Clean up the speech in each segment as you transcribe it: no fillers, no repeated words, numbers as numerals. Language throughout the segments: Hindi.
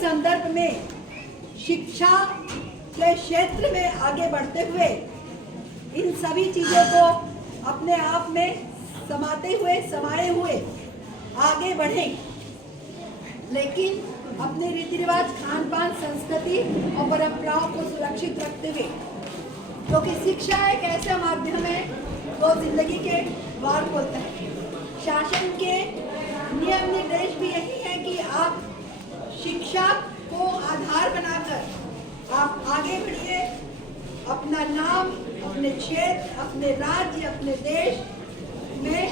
संदर्भ में शिक्षा के क्षेत्र में आगे बढ़ते हुए इन सभी चीजों को अपने आप में समाये हुए आगे बढ़ें, लेकिन अपने रीति रिवाज, खान पान, संस्कृति और परंपराओं को सुरक्षित रखते हुए, क्योंकि शिक्षा एक ऐसा माध्यम है जो जिंदगी के द्वार खोलता है। शासन के नियम निर्देश भी यही है कि आप शिक्षा को आधार बनाकर आप आगे बढ़िए, अपना नाम, अपने क्षेत्र, अपने राज्य, अपने देश में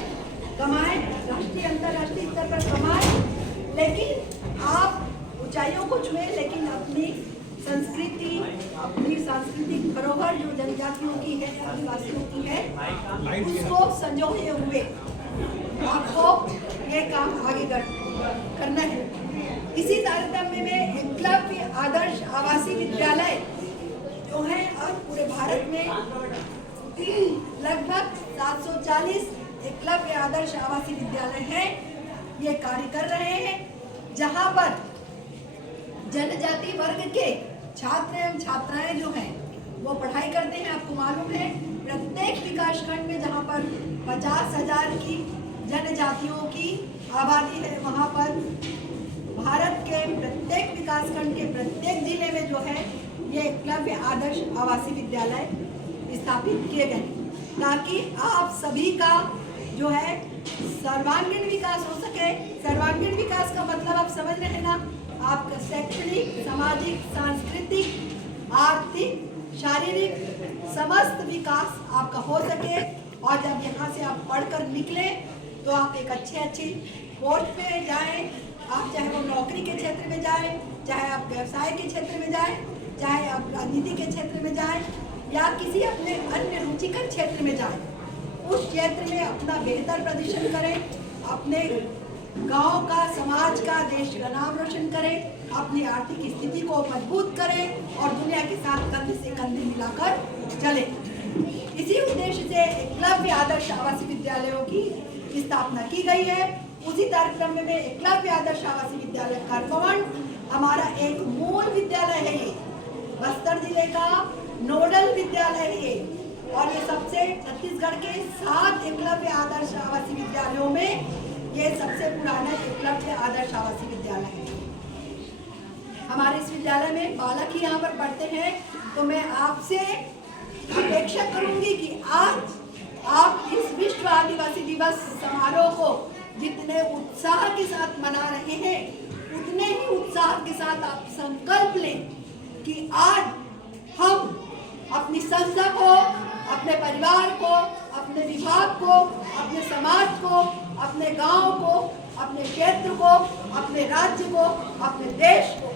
कमाएं, राष्ट्रीय अंतर्राष्ट्रीय स्तर पर कमाएं, लेकिन आप ऊंचाइयों को छुएं, लेकिन अपनी संस्कृति, अपनी सांस्कृतिक धरोहर जो जनजातियों की है, आदिवासियों की है, उसको संजोए हुए आपको ये काम आगे करना है। इसी तारतम्य में एकलव्य आदर्श आवासीय विद्यालय जो है और पूरे भारत में लगभग 740 एकलव्य आदर्श आवासीय विद्यालय हैं, ये कार्य कर रहे हैं, जहां पर जनजाति वर्ग के छात्र एवं छात्राएं जो हैं वो पढ़ाई करते हैं। आपको मालूम है प्रत्येक विकास खंड में जहां पर 50,000 की जनजातियों की आबादी है, वहां पर भारत के प्रत्येक विकास खंड के प्रत्येक जिले में जो है ये एकलव्य आदर्श आवासीय विद्यालय स्थापित किए गए, ताकि आप सभी का जो है सर्वांगीण विकास हो सके। सर्वांगीण विकास का मतलब आप समझ रहे हैं ना, आपका शैक्षणिक, सामाजिक, सांस्कृतिक, आर्थिक, शारीरिक समस्त विकास आपका हो सके, और जब यहाँ से आप पढ़कर निकले तो आप एक अच्छी पोस्ट पे जाएं, आप चाहे वो नौकरी के क्षेत्र में जाएं, चाहे आप व्यवसाय के क्षेत्र में जाएं, चाहे आप राजनीति के क्षेत्र में जाएं, या किसी अपने अन्य रुचिकर क्षेत्र में जाएं, उस क्षेत्र में अपना बेहतर प्रदर्शन करें, अपने गांव का, समाज का, देश का नाम रोशन करें, अपनी आर्थिक स्थिति को मजबूत करें और दुनिया के साथ कंधे से कंधे मिलाकर चले। इसी उद्देश्य से एकलव्य आदर्श आवासीय विद्यालयों की स्थापना की गई है। उसी तारतम्य में एकलव्य आदर्श आवासीय विद्यालय करपवण हमारा एक मूल विद्यालय है, ये बस्तर जिले का नोडल विद्यालय है ये, और ये सबसे छत्तीसगढ़ के 7 एकलव्य आदर्श आवासीय विद्यालयों में ये सबसे पुराना एकलव्य आदर्श आवासीय विद्यालय है। हमारे इस विद्यालय में बालक ही यहाँ पर पढ़ते हैं, तो मैं आपसे अपेक्षा करूंगी कि आज आप इस विश्व आदिवासी दिवस समारोह को जितने उत्साह के साथ मना रहे हैं, उतने ही उत्साह के साथ आप संकल्प लें कि आज हम अपनी संस्था को, अपने परिवार को, अपने विभाग को, अपने समाज को, अपने गांव को, अपने क्षेत्र को, अपने राज्य को, अपने देश को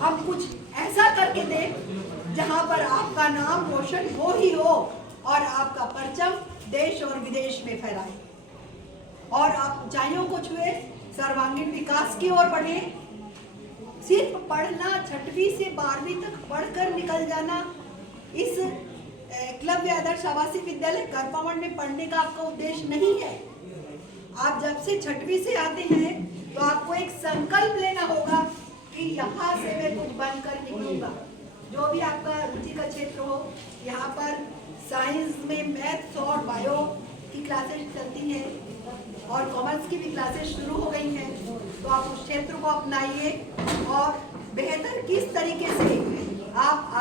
हम कुछ ऐसा करके दें जहां पर आपका नाम रोशन हो ही हो और आपका परचम देश और विदेश में फैलाए, और आप ऊंचाइयों को छुए, सर्वांगीण विकास की ओर बढ़े। सिर्फ पढ़ना, 6वीं से 12वीं तक पढ़कर निकल जाना, इस एकलव्य आदर्श आवासीय विद्यालय करपवण में पढ़ने का आपका उद्देश्य नहीं है। आप जब से 6वीं से आते हैं तो आपको एक संकल्प लेना होगा कि यहाँ से मैं कुछ बनकर निकलूंगा। जो भी आपका रुचि का क्षेत्र हो, यहाँ पर साइंस में मैथ्स और बायो की क्लासेस चलती हैं और कॉमर्स की भी क्लासेस शुरू हो गई हैं, तो आप उस क्षेत्र को अपनाइए और बेहतर किस तरीके से आप